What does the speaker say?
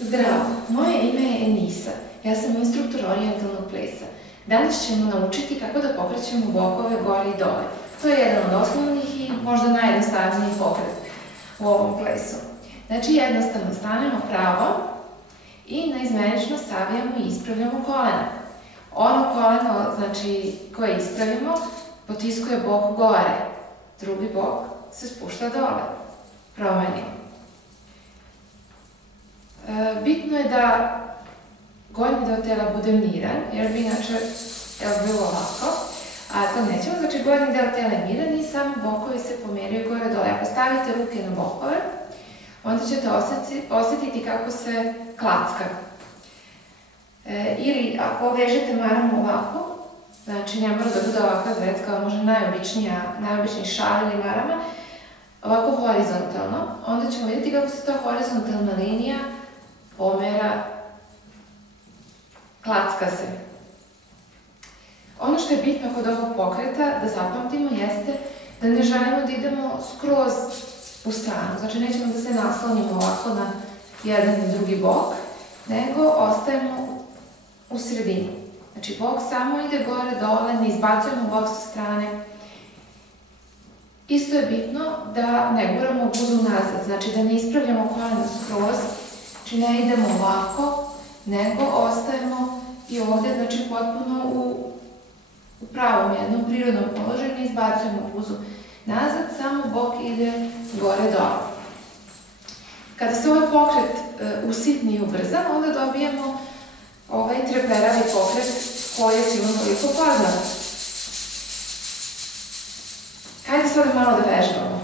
Zdravo, moje ime je Enisa. Ja sam instruktor orijentalnog plesa. Danas ćemo naučiti kako da pokrećemo bokove gore i dole. To je jedan od osnovnih i možda najjednostavniji pokret u ovom plesu. Znači jednostavno stanemo pravo i naizmenično savijamo i ispravljamo kolena. Ono koleno koje ispravimo potiskuje bok gore, drugi bok se spušta dole. Promenimo. Bitno je da gornji deo tela bude miran, jer bi inače bilo ovako, a to nećemo, znači gornji deo tela je miran i samo bokovi se pomeraju gore dole. Ako stavite ruke na bokove, onda ćete osjetiti kako se klacka. Ili ako vežete maramu ovako, znači ne mora da bude ovakva zvecka, može najobičniji šal ili marama, ovako horizontalno, onda ćemo vidjeti kako se ta horizontalna linija pomera, klacka se. Ono što je bitno kod ovog pokreta da zapamtimo jeste da ne želimo da idemo skroz u stranu, znači nećemo da se naslonimo ovako na jedan i drugi bok, nego ostajemo u sredini. Znači bok samo ide gore, dole, ne izbacujemo bok sa strane. Isto je bitno da ne guramo guzu nazad, znači da ne ispravljamo koleno skroz, znači ne idemo ovako, nego ostajemo i ovdje, znači potpuno u pravom jednom prirodnom položaju, ne izbacujemo guzu nazad, samo bok ide gore-dole. Kada se ovaj pokret usitni i ubrza, onda dobijemo ovaj treperavi pokret koji je svima toliko poznat. Hajde sada malo da vežbamo.